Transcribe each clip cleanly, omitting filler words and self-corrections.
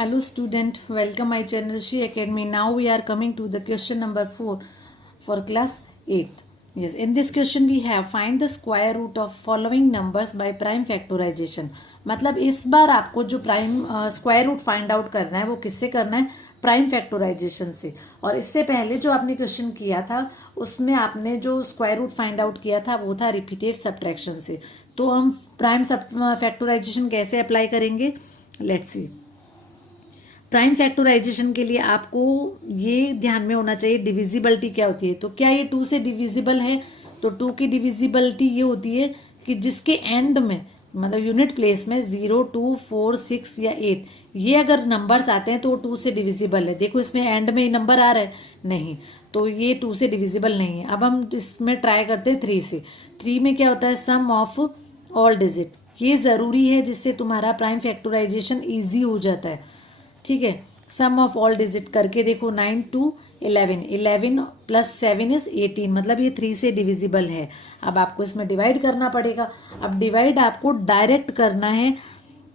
Hello student, welcome my channel Shri Academy. Now we are coming to the question number 4 for class 8th. Yes, in this question we have find the square root of following numbers by prime factorization. मतलब इस बार आपको जो prime square root find out करना है वो किससे करना है, प्राइम फैक्टराइजेशन से। और इससे पहले जो आपने क्वेश्चन किया था उसमें आपने जो स्क्वायर रूट फाइंड आउट किया था वो था रिपीटेड सब्ट्रैक्शन से। तो हम प्राइम फैक्टराइजेशन कैसे अप्लाई करेंगे, लेट्स सी। प्राइम फैक्टराइजेशन के लिए आपको ये ध्यान में होना चाहिए डिविजिबिलिटी क्या होती है। तो क्या ये 2 से डिविजिबल है, तो 2 की डिविजिबिलिटी ये होती है कि जिसके एंड में मतलब यूनिट प्लेस में 0, 2, 4, 6 या 8 ये अगर नंबर्स आते हैं तो वो 2 से डिविजिबल है। देखो इसमें एंड में नंबर आ रहा है, नहीं, तो ये 2 से डिविजिबल नहीं है। अब हम इसमें ट्राई करते हैं 3 से। 3 में क्या होता है, सम ऑफ ऑल डिजिट। ये ज़रूरी है जिससे तुम्हारा प्राइम फैक्टराइजेशन ईजी हो जाता है। ठीक है, सम ऑफ ऑल डिजिट करके देखो 9 to 11, 11 + 7 = 18, मतलब ये 3 से डिविजिबल है। अब आपको इसमें डिवाइड करना पड़ेगा। अब डिवाइड आपको डायरेक्ट करना है,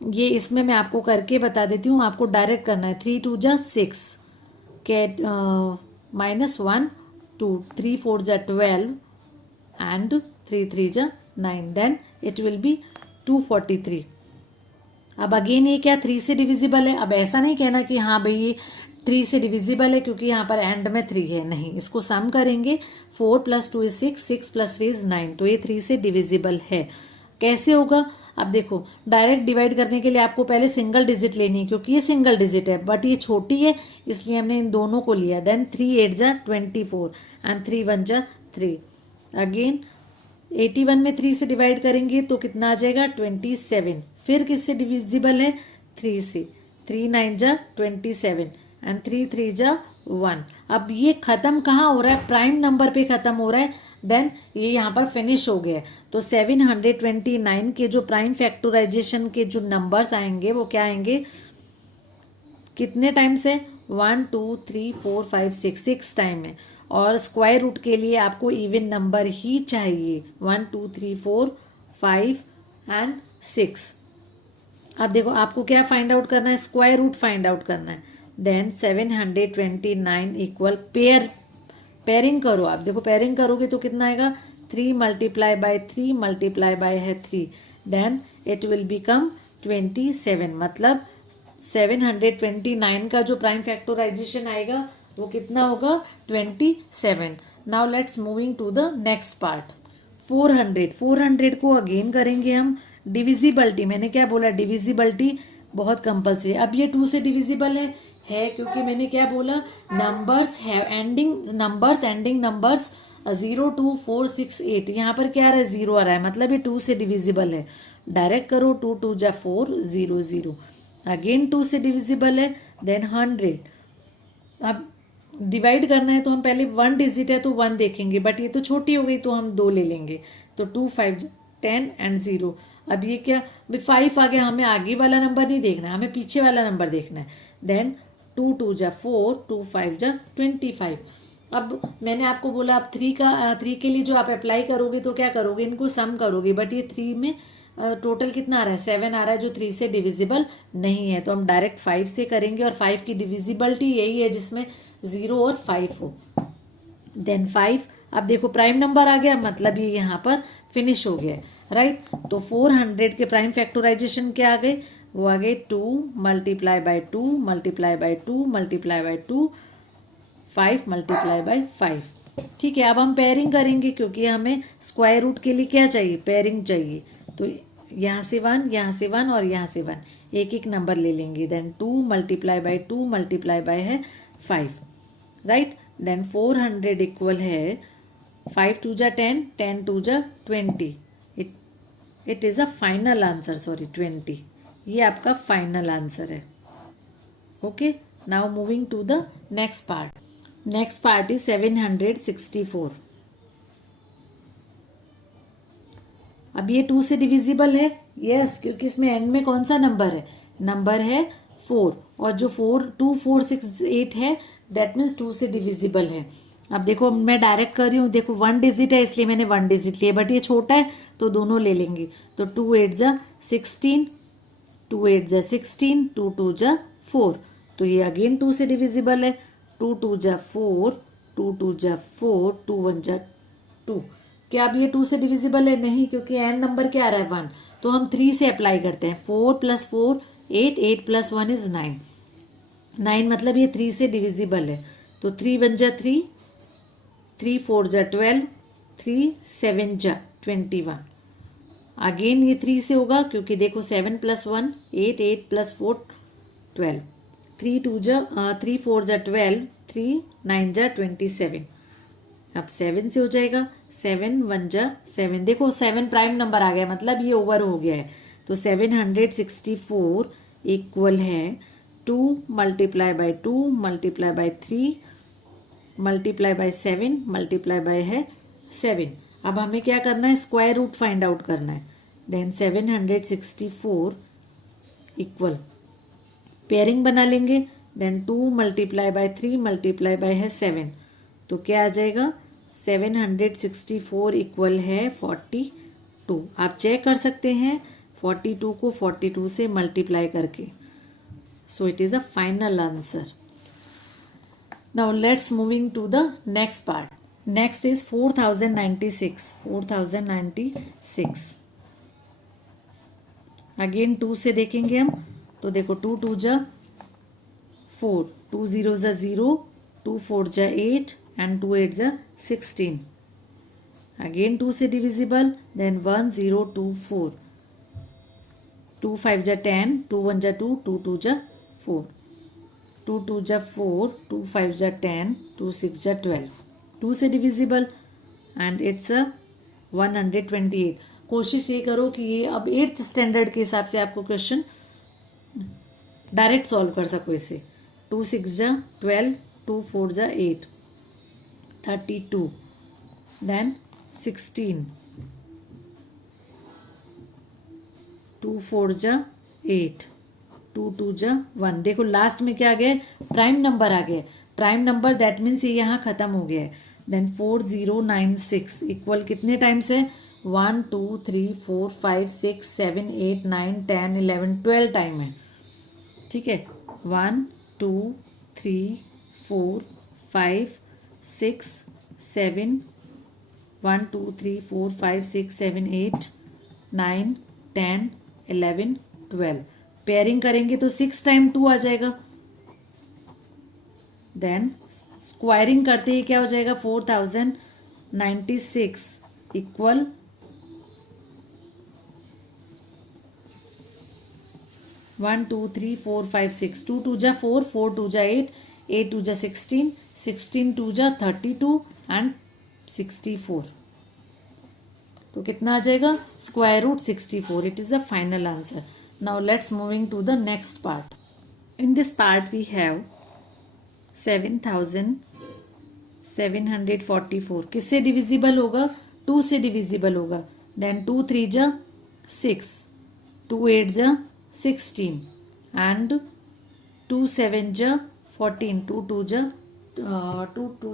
ये इसमें मैं आपको करके बता देती हूँ। आपको डायरेक्ट करना है 3 2 = 6 के -1 2 3 4 = 12 and 3 3 = 9, then it will be 243। अब अगेन ये क्या 3 से डिविजिबल है। अब ऐसा नहीं कहना कि हाँ भाई ये 3 से डिविजिबल है क्योंकि यहाँ पर एंड में 3 है, नहीं, इसको सम करेंगे। 4 + 2 = 6, 6 + 3 = 9, तो ये 3 से डिविजिबल है। कैसे होगा, अब देखो डायरेक्ट डिवाइड करने के लिए आपको पहले सिंगल डिजिट लेनी है क्योंकि ये सिंगल डिजिट है, बट ये छोटी है इसलिए हमने इन दोनों को लिया। Then 3 8 = 24 and 3 1 = 3। अगेन 81 में 3 से डिवाइड करेंगे तो कितना आ जाएगा, 27। फिर किससे डिविजिबल है, 3 से। 3 9 = 27 and 3 3 = 1। अब ये खत्म कहाँ हो रहा है, प्राइम नंबर पे खत्म हो रहा है। देन ये यहाँ पर फिनिश हो गया है। तो 729 के जो प्राइम फैक्टराइजेशन के जो नंबर्स आएंगे वो क्या आएंगे, कितने टाइम से, 1 2 3 4 5 6 टाइम है। और स्क्वायर रूट के लिए आपको इवन नंबर ही चाहिए, 1 2 3 4 5 and 6। अब देखो आपको क्या फाइंड आउट करना है, स्क्वायर रूट फाइंड आउट करना है। देन 729 इक्वल पेयरिंग करो। आप देखो पेयरिंग करोगे तो कितना आएगा, 3 × 3 × 3, देन इट विल बिकम 27। मतलब 729 का जो प्राइम फैक्टराइजेशन आएगा वो कितना होगा, 27। Now let's moving to the next part. 400 को अगेन करेंगे हम डिविजिबिलिटी। मैंने क्या बोला, डिविजिबिलिटी बहुत कंपल्सरी। अब ये 2 से डिविजिबल है क्योंकि मैंने क्या बोला, नंबर्स है एंडिंग नंबर्स 0 2 4 6 8। यहाँ पर क्या आ रहा है, 0 आ रहा है, मतलब ये 2 से डिविजिबल है। डायरेक्ट करो, 2 2 = 4 0 0। अगेन 2 से डिविजिबल है। देन 100। अब डिवाइड करना है तो हम पहले 1 डिजिट है तो 1 देखेंगे, बट ये तो छोटी हो गई तो हम 2 ले लेंगे। तो 2 5 10 and 0। अब ये क्या, 5 आ गया, हमें आगे वाला नंबर नहीं देखना है, हमें पीछे वाला नंबर देखना है। देन 2 2 = 4, 2 5 = 25। अब मैंने आपको बोला अब 3 के लिए जो आप अप्लाई करोगे तो क्या करोगे, इनको सम करोगे, बट ये 3 में टोटल कितना आ रहा है, 7 आ रहा है जो 3 से डिविजिबल नहीं है। तो हम डायरेक्ट 5 से करेंगे और 5 की डिविजिबिलिटी यही है जिसमें 0 और 5 हो। देन 5। अब देखो प्राइम नंबर आ गया, मतलब ये यहाँ पर फिनिश हो गया, राइट। तो 400 के प्राइम फैक्टराइजेशन क्या आ गए, वो आ गए 2 × 2 × 2 × 2 5 × 5। ठीक है, अब हम पेयरिंग करेंगे क्योंकि हमें स्क्वायर रूट के लिए क्या चाहिए, पेयरिंग चाहिए। तो यहाँ से 1, यहाँ से 1 और यहाँ से 1, एक एक नंबर ले लेंगे। Then 2 × 2 × 5, right. देन 400 इक्वल है 5 2 = 10, 10 2 = 20। It is a final answer, sorry 20, ये आपका फाइनल आंसर है। Okay, now moving to the next part. Next part is 764। अब ये 2 से डिविजिबल है, यस, क्योंकि इसमें एंड में कौन सा नंबर है, नंबर है 4, और जो 2 4 6 8 है दैट मीन्स 2 से डिविजिबल है। अब देखो मैं डायरेक्ट कर रही हूँ, देखो 1 डिजिट है इसलिए मैंने 1 डिजिट लिया, बट ये छोटा है तो दोनों ले लेंगे। तो 2 8 = 16, 2 8 = 16, 2 2 = 4, तो ये अगेन 2 से डिविजिबल है। 2 2 जा 4, 2 2 जा 4, 2 1 जा 2। क्या अब ये 2 से डिविजिबल है? नहीं, क्योंकि एंड नंबर क्या आ रहा है? 1। तो हम 3 से अप्लाई करते हैं। 4 + 4 8, 8 + 1 इज 9। 9 मतलब ये 3 से डिविजिबल है। तो 3 1 जा 3, 3 4 जा 12, 3 7 जा 21। अगेन ये 3 से होगा, क्योंकि देखो 7 + 1 8, 8 + 4 12, 3 2 जा 3 4 जा 12, 3 9 जा 27। अब 7 से हो जाएगा। 7 1 जा 7, देखो 7 प्राइम नंबर आ गया, मतलब ये ओवर हो गया है। तो 764 इक्वल है 2 × 2 × 3 × 7 × है 7। अब हमें क्या करना है? स्क्वायर रूट फाइंड आउट करना है। देन 764 इक्वल, पेयरिंग बना लेंगे। देन 2 × 3 × है 7। तो क्या आ जाएगा? 764 इक्वल है 42। आप चेक कर सकते हैं 42 को 42 से मल्टीप्लाई करके। So it is a final answer. Now let's moving to the next part. Next is 4096. 4096. Again 2 से देखेंगे हम। तो देखो 2 2 जा 4, 2 0 जा 0, 2 4 जा 8 and 2 8 जा 16. Again 2 से divisible. Then 1 0 2 4, 2 5 जा 10, 2 1 जा 2, 2 2 जा 4, 2 2 जा 4, 2 5 जा 10, 2 6 जा 12। 2 से डिविजिबल एंड इट्स अ 128। कोशिश ये करो कि ये अब 8th स्टैंडर्ड के हिसाब से आपको क्वेश्चन डायरेक्ट सॉल्व कर सको इसे। 2 6 जा 12, 2 4 जा 8, 32, देन 16, 2 4 जा 8, 2 2 जा 1। देखो लास्ट में क्या आ गया? प्राइम नंबर आ गया। प्राइम नंबर दैट मीन्स ये यहाँ खत्म हो गया है। देन 4096 इक्वल कितने टाइम्स है? 1 2 3 4 5 6 7 8 9 10 11 12 टाइम है। ठीक है, 1 2 3 4 5 6 7, 1 2 3 4 5 6 7 8 9 10 11 12। पेयरिंग करेंगे तो 6 टाइम 2 आ जाएगा। देन स्क्वायरिंग करते ही क्या हो जाएगा? 4096 इक्वल 1 2 3 4 5 6, 2 2 जा 4, 4 2 जा 8, 8 2 जा 16, 16 2 जा 32 एंड 64। तो कितना आ जाएगा? Square root 64। It is the final answer. Now let's moving to the next part. In this part we have 7744। किससे डिविजिबल होगा? 2 से डिविजिबल होगा। देन 2 3 जा 6, 2 8 जा 16 एंड 2 7 जा 14, 2 2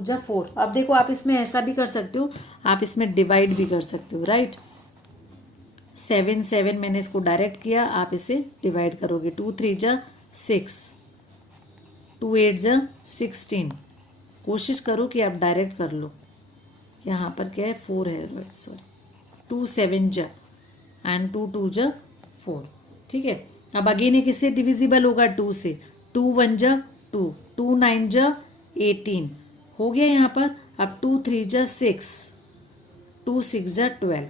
जा 4। अब देखो आप इसमें ऐसा भी कर सकते हो, आप इसमें डिवाइड भी कर सकते हो, राइट। 7 7 मैंने इसको डायरेक्ट किया, आप इसे डिवाइड करोगे। 2 3 जा 6, 2 8 जा 16। कोशिश करो कि आप डायरेक्ट कर लो। यहाँ पर क्या है? 4 है, सॉरी। 2 7 जा एंड 2 2 जा 4। ठीक है, अब अगेन ये किससे डिविजिबल होगा? 2 से। 2 1 जा 2, 2 9 जा 18 हो गया यहाँ पर। अब 2 3 जा 6, 2 6 जा 12,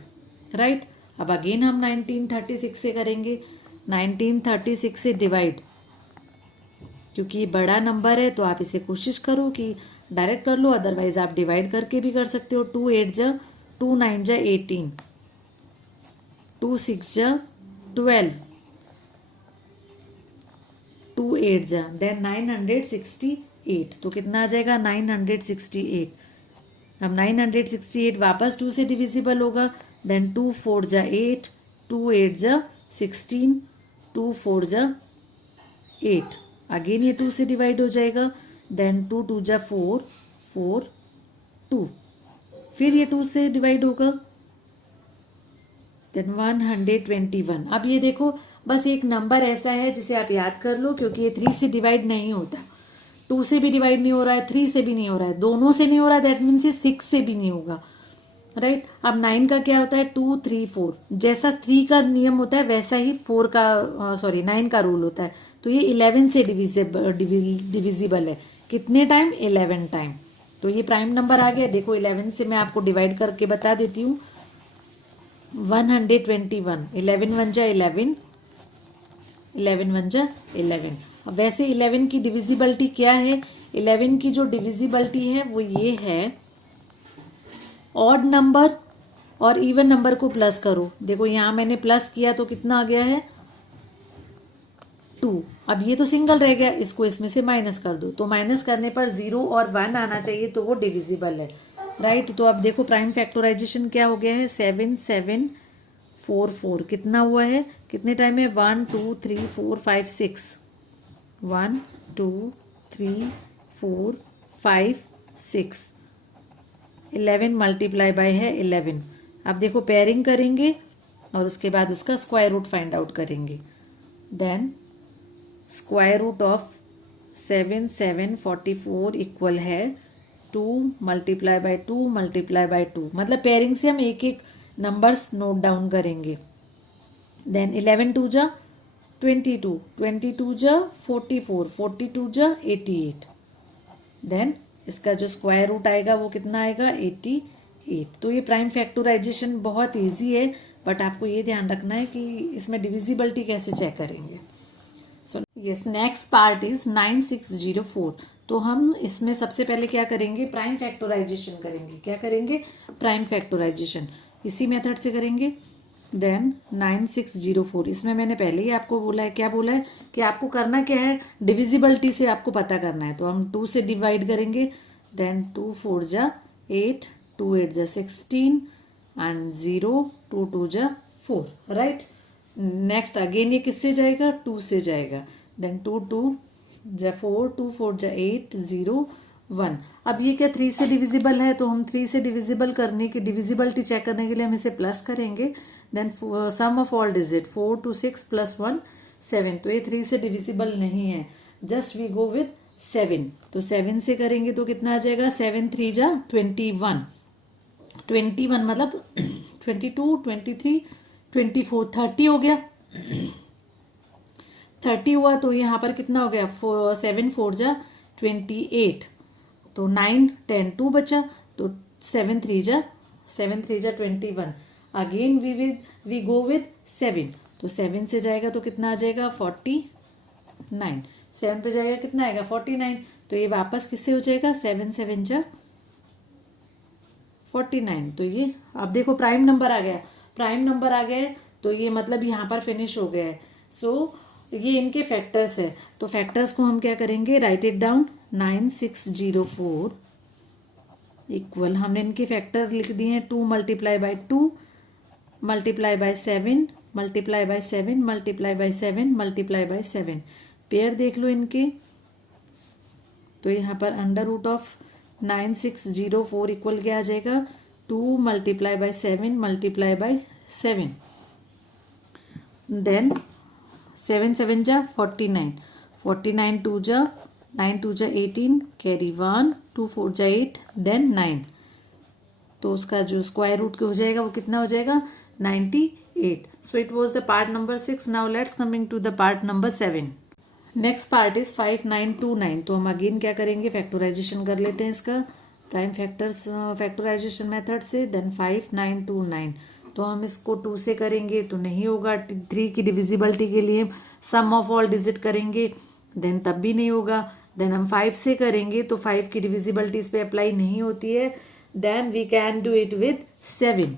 राइट। अब अगेन हम 1936 से करेंगे। 1936 से डिवाइड, क्योंकि ये बड़ा नंबर है तो आप इसे कोशिश करो कि डायरेक्ट कर लो, अदरवाइज आप डिवाइड करके भी कर सकते हो। 2 8 जा 2 9 जा 18, 2 6 जा 12, 2 8 जा देन 968। तो कितना आ जाएगा? 968। अब 968 वापस 2 से डिविजिबल होगा। देन 2 4 जा 8, 2 8 जा 16, 2 4 जा 8। अगेन ये 2 से डिवाइड हो जाएगा। देन 2 2 जा 4, 4 2, फिर ये 2 से डिवाइड होगा। देन 121। अब ये देखो बस एक नंबर ऐसा है जिसे आप याद कर लो, क्योंकि ये 3 से डिवाइड नहीं होता, 2 से भी डिवाइड नहीं हो रहा है, 3 से भी नहीं हो रहा है, दोनों से नहीं हो रहा है, दैट मीन्स ये 6 से भी नहीं होगा, राइट। अब 9 का क्या होता है, 2 3 4, जैसा 3 का नियम होता है वैसा ही 4 का 9 का रूल होता है। तो ये 11 से डिविजिबल है, कितने टाइम, 11 टाइम। तो ये प्राइम नंबर आ गया। देखो 11 से मैं आपको डिवाइड करके बता देती हूँ, 121, 11 वन जा 11, 11 वन जा 11। अब वैसे 11 की डिविजिबिलिटी क्या है, 11 की जो डिविजिबिलिटी है वो ये है, ऑड नंबर और इवन नंबर को प्लस करो। देखो यहाँ मैंने प्लस किया तो कितना आ गया है, 2। अब ये तो सिंगल रह गया, इसको इसमें से माइनस कर दो, तो माइनस करने पर 0 और 1 आना चाहिए, तो वो डिविजिबल है, राइट। तो अब देखो प्राइम फैक्टराइजेशन क्या हो गया है, 7 7 4 4, कितना हुआ है, कितने टाइम है, 1 2 3 4 5 6, 1 2 3 4 5 6, 11 मल्टीप्लाई बाय है 11। अब देखो पेयरिंग करेंगे और उसके बाद उसका स्क्वायर रूट फाइंड आउट करेंगे। Then square root of 7 7 44 equal है 2 मल्टीप्लाई बाय 2 मल्टीप्लाई बाय 2, मतलब पेयरिंग से हम एक एक नंबर्स नोट डाउन करेंगे। देन 11 2 जा 22, 22 जा 44, 42 जा 88। देन इसका जो स्क्वायर रूट आएगा वो कितना आएगा, 88। तो ये प्राइम फैक्टराइजेशन बहुत इजी है, बट आपको ये ध्यान रखना है कि इसमें डिविजिबिलिटी कैसे चेक करेंगे। So yes, next part is 9604। तो हम इसमें सबसे पहले क्या करेंगे, प्राइम फैक्टराइजेशन करेंगे। क्या करेंगे, प्राइम फैक्टराइजेशन, इसी मेथड से करेंगे। देन 9604, इसमें मैंने पहले ही आपको बोला है, क्या बोला है कि आपको करना क्या है, डिविजिबिलिटी से आपको पता करना है। तो हम 2 से डिवाइड करेंगे। देन 2 4 जा 8, 2 8 जा 16 एंड 0 2 2 जा 4, राइट। नेक्स्ट अगेन ये किससे जाएगा, 2 से जाएगा। देन 2 2 जा 4, 2 4 जा 8 0 1। अब ये क्या 3 से डिविजिबल है, तो हम 3 से डिविजिबल करने की, डिविजिबिलिटी चेक करने के लिए हम इसे प्लस करेंगे। Then sum of all digit 4 2 6 plus 1 7। तो ये 3 से डिविजिबल नहीं है, जस्ट वी गो विद 7। तो 7 से करेंगे तो कितना आ जाएगा, 7 3 जा 21, 21 मतलब 22 23 24 30 हो गया। 30 हुआ तो यहाँ पर कितना हो गया, 7 4 जा 28, तो 9 10 2 बचा, तो 7 3 जा 21। अगेन वी गो विद 7, तो 7 से जाएगा तो कितना आ जाएगा, 49। 7 पे जाएगा कितना आएगा, 49। तो ये वापस किससे हो जाएगा, 7 7 जा 49। तो ये अब देखो प्राइम नंबर आ गया, प्राइम नंबर आ गया, तो ये मतलब यहाँ पर फिनिश हो गया है। सो ये इनके फैक्टर्स है, तो फैक्टर्स को हम क्या करेंगे, राइट इट डाउन। 9604 इक्वल, हमने इनके फैक्टर लिख दिए हैं, 2 multiply bye 2 multiply by 7 multiply by 7 multiply by 7 multiply by 7। Pair देख लो इनके, तो यहाँ पर अंडर रूट ऑफ 9604 इक्वल क्या आ जाएगा, 2 multiply by 7 multiply by 7। Then 7 7 जा 49, 49 2 जा 9 2 जा 18, कैरी 1, 2 4 जा 8, देन 9। तो उसका जो स्क्वायर रूट हो जाएगा वो कितना हो जाएगा, 98। So it was the part number 6। Now let's coming to the part number 7। Next part is 5929। तो हम अगेन क्या करेंगे, फैक्टराइजेशन कर लेते हैं इसका प्राइम फैक्टर्स फैक्टराइजेशन मेथड से। देन 5929, तो हम इसको 2 से करेंगे तो नहीं होगा, 3 की डिविजिबिलिटी के लिए सम ऑफ ऑल डिजिट करेंगे, देन तब भी नहीं होगा। देन हम 5 से करेंगे तो 5 की डिविजिबिलिटी इस पे अप्लाई नहीं होती है। Then we can do it with 7।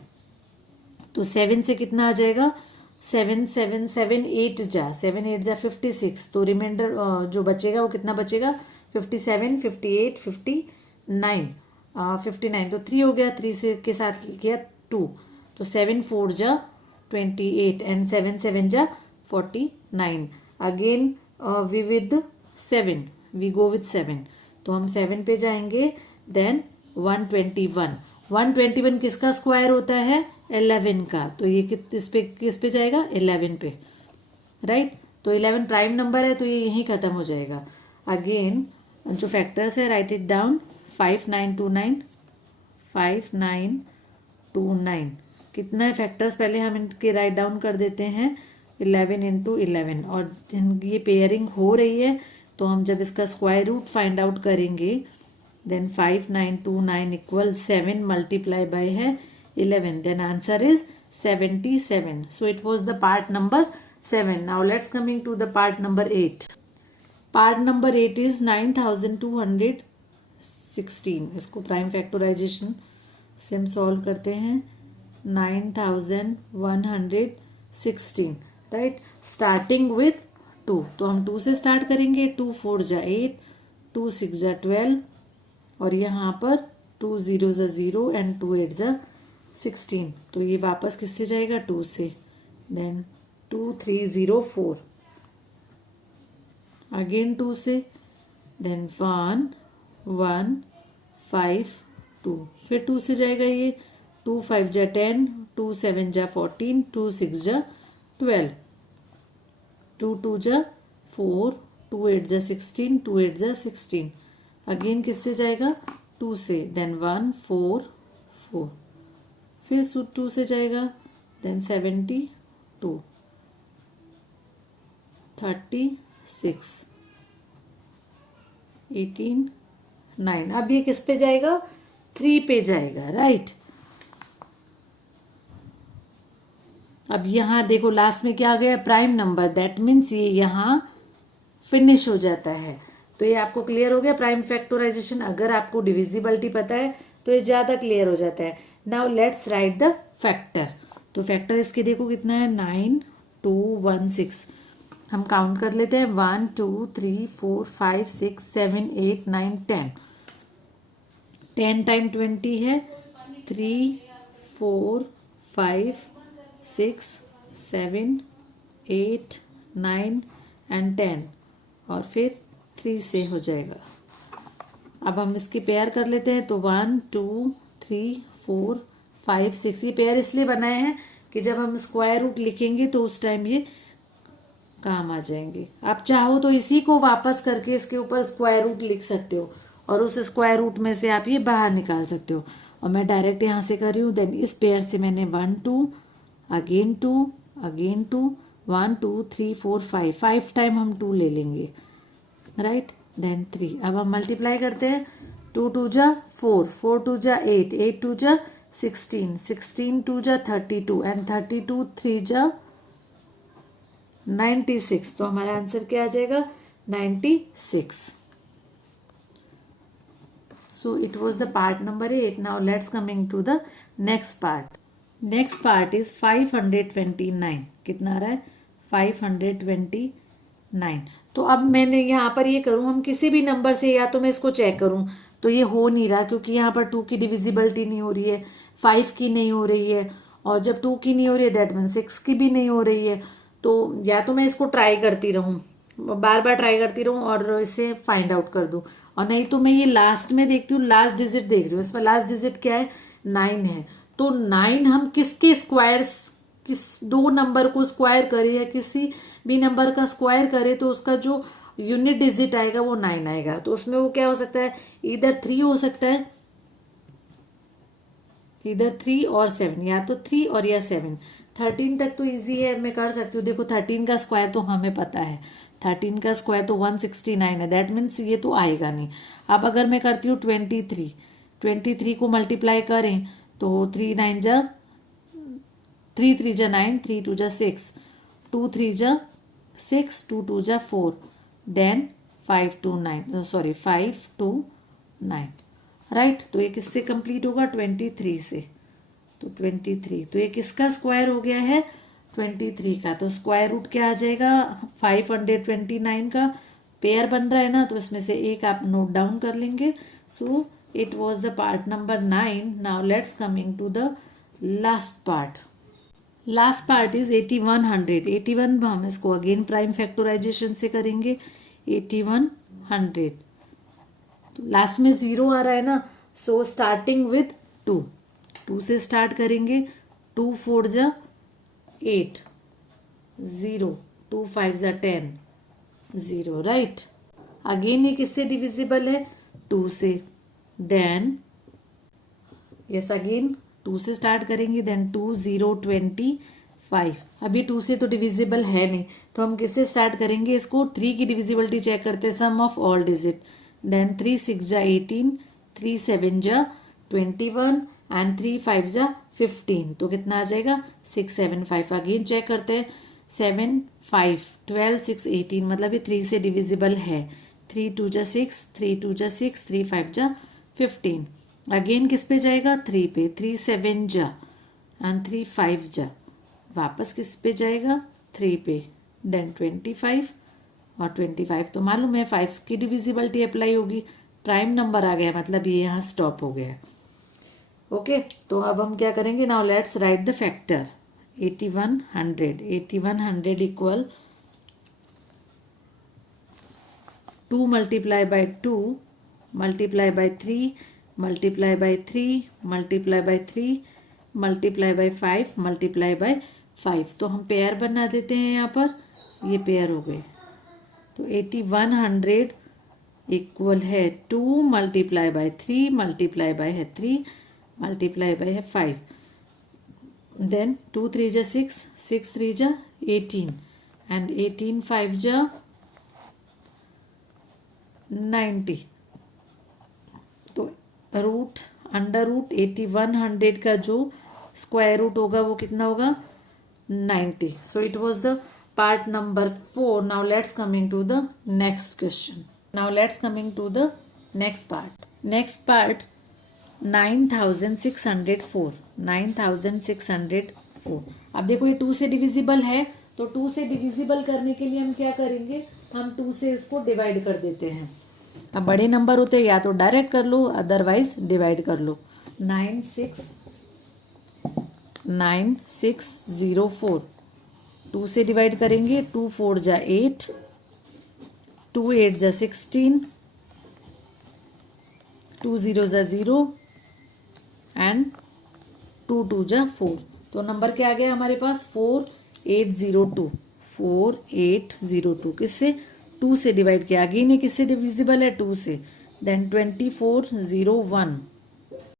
तो 7 से कितना आ जाएगा, 7 7 7 8 जा 7 8 जा 56। तो रिमाइंडर जो बचेगा वो कितना बचेगा, 57 58 59 59। तो 3 हो गया, 3 से के साथ किया 2, तो 7 4 जा 28 एंड 7 7 जा 49। Again we with 7, we go with 7। तो हम 7 पे जाएंगे। देन 121, 121 किसका स्क्वायर होता है, 11 का। तो ये किस पे जाएगा, 11 पे, राइट। तो 11 प्राइम नंबर है तो ये यहीं खत्म हो जाएगा। अगेन जो फैक्टर्स है राइट इट डाउन, 5929, 5929 कितना है फैक्टर्स, पहले हम इनके राइट डाउन कर देते हैं, 11 इंटू 11। और ये पेयरिंग हो रही है तो हम जब इसका स्क्वायर रूट फाइंड आउट करेंगे देन 5929 इक्वल 7 मल्टीप्लाई बाय है 11, then answer is 77. So it was the part number 7. Now let's coming to the part number 8. Part number 8 is 9216. इसको प्राइम फैक्टराइजेशन से हम सॉल्व करते हैं, 9116, राइट। स्टार्टिंग विथ 2, तो हम 2 से स्टार्ट करेंगे, 2 4 जा 8, 2 6 जा 12, और यहाँ पर 2 0 जा 0 एंड 2 8 जा 16। तो ये वापस किससे जाएगा, 2 से, देन 2 3 0 4, अगेन 2 से, देन 1 1 5 2, फिर 2 से जाएगा ये, 2 5 जा 10, 2 7 जा 14, 2 6 जा 12, 2 2 जा 4, 2 8 जा 16, 2 8 जा 16, अगेन किससे जाएगा, 2 से, देन 1 4 4, फिर 2 से जाएगा, देन 72, 36, 18 9। अब ये किस पे जाएगा, 3 पे जाएगा, राइट। अब यहाँ देखो लास्ट में क्या आ गया, प्राइम नंबर, दैट मीन्स ये यहाँ फिनिश हो जाता है। तो ये आपको क्लियर हो गया प्राइम फैक्टराइजेशन। अगर आपको डिविजिबिलिटी पता है तो ये ज्यादा क्लियर हो जाता है। Now let's write the factor. तो फैक्टर इसके देखो कितना है, 9216। हम काउंट कर लेते हैं, 1 2 3 4 5 6 7 8 9 10। 10 टाइम 20 है, 3 4 5 6 7 8 9 एंड 10, और फिर 3 से हो जाएगा। अब हम इसकी पेयर कर लेते हैं, तो 1 2 3 4 5 6। ये पेयर इसलिए बनाए हैं कि जब हम स्क्वायर रूट लिखेंगे तो उस टाइम ये काम आ जाएंगे। आप चाहो तो इसी को वापस करके इसके ऊपर स्क्वायर रूट लिख सकते हो और उस स्क्वायर रूट में से आप ये बाहर निकाल सकते हो। और मैं डायरेक्ट यहाँ से कर रही हूँ। देन इस पेयर से मैंने 1 2 अगेन 2 अगेन 2 1 2 3 4 5 टाइम हम 2 ले लेंगे, राइट। देन 3। अब हम मल्टीप्लाई करते हैं, 2 2 जा 4, 4 2 जा 8, 8 2 जा 16, 16 2 जा 32 एंड 32 3 जा 96। तो हमारा आंसर क्या आ जाएगा, 96। So it was the part number 8. Now let's coming to the next part. Next part is 529. कितना आ रहा है, 529। तो अब मैंने यहाँ पर ये करूँ, हम किसी भी नंबर से, या तो मैं इसको चेक करूँ तो ये हो नहीं रहा क्योंकि यहाँ पर 2 की डिविजिबिलिटी नहीं हो रही है, 5 की नहीं हो रही है, और जब 2 की नहीं हो रही है दैट मीन 6 की भी नहीं हो रही है। तो या तो मैं इसको ट्राई करती रहूँ, बार बार ट्राई करती रहूँ और इसे फाइंड आउट कर दूँ, और नहीं तो मैं ये लास्ट में देखती हूँ, लास्ट डिजिट देख रही हूँ। इसमें लास्ट डिजिट क्या है, 9 है। तो 9 हम किसके स्क्वायर, किस 2 नंबर को स्क्वायर करें या किसी भी नंबर का स्क्वायर करें तो उसका जो यूनिट डिजिट आएगा वो 9 आएगा। तो उसमें वो क्या हो सकता है, इधर 3 हो सकता है, इधर 3 और 7, या तो 3 और या 7। 13 तक तो इजी है, मैं कर सकती हूँ। देखो 13 का स्क्वायर तो हमें पता है, 13 का स्क्वायर तो 169 है, दैट मीन्स ये तो आएगा नहीं। अब अगर मैं करती हूँ 23 को मल्टीप्लाई करें तो 3 9 जा 3 3 जा 9, 3 2 जा 6, 2 3 जा 6, 2 2 जा 4, देन 5 2 9, सॉरी 5 2 9, राइट। तो ये किससे कंप्लीट होगा, 23 से। तो 23, तो ये किसका स्क्वायर हो गया है, 23 का। तो स्क्वायर रूट क्या आ जाएगा, 529 का पेयर बन रहा है ना, तो इसमें से एक आप नोट डाउन कर लेंगे। So it was the part number 9। Now let's coming to the last part. Last part is 8100। 81 हम इसको अगेन प्राइम फैक्टराइजेशन से करेंगे, 8100। तो लास्ट में 0 आ रहा है ना, सो स्टार्टिंग विथ 2 से स्टार्ट करेंगे, 2 4 जा 8 0, 2 5 जा 10, 0, राइट। अगेन ये किससे डिविजिबल है? 2 से। देन यस अगेन 2 से स्टार्ट करेंगे, देन 2 0 25। अभी 2 से तो डिविजिबल है नहीं, तो हम किससे स्टार्ट करेंगे इसको? 3 की डिविजिबिलिटी चेक करते हैं, सम ऑफ ऑल डिजिट। देन 3 6 जा 18, 3 7 जा 21 एंड 3 5 जा 15, तो कितना आ जाएगा? 6 7 5। अगेन चेक करते हैं, 7 5 12 6 18, मतलब ये 3 से डिविजिबल है। 3 2 जा 6, 3 2 जा 6, 3 5 जा 15। अगेन किस पे जाएगा? 3 पे। 3 7 जा एंड 3 5 जा, वापस किस पे जाएगा? 3 पे। देन 25 और 25 तो मालूम है 5 की डिविजिबिलिटी अप्लाई होगी। प्राइम नंबर आ गया, मतलब ये यहाँ स्टॉप हो गया। ओके, तो अब हम क्या करेंगे? Now let's write the factor. 8100 equal 2 multiply bye 2 multiply bye 3 multiply by 3 multiply by 3 multiply by 5 multiply by 5। तो हम पेयर बना देते हैं, यहाँ पर ये पेयर हो गए। तो 8100 इक्वल है 2 मल्टीप्लाई बाय 3 मल्टीप्लाई बाय है 3 मल्टीप्लाई बाय है 5। देन 2 3 जा 6, 6 3 जा 18 एंड 18 5 जा 90। तो रूट अंडर रूट 8100 का जो स्क्वायर रूट होगा वो कितना होगा? 90। So it was the part number 4. Now let's coming to the next question. Now let's coming to the next part. Next part 9604. 9604. अब देखो ये 2 से डिविजिबल है, तो 2 से डिविजिबल करने के लिए हम क्या करेंगे? हम 2 से इसको डिवाइड कर देते हैं। अब बड़े नंबर होते हैं या तो डायरेक्ट कर लो, अदरवाइज डिवाइड कर लो। 9604 2 से डिवाइड करेंगे। 2 4 जा 8, 2 8 जा 16, 2 0 जा 0 एंड 2 2 जा 4। तो नंबर क्या आ गया हमारे पास? 4802। 4802 किससे? 2 से डिवाइड किया। अगेन ये किससे डिविजिबल है? 2 से। देन 2401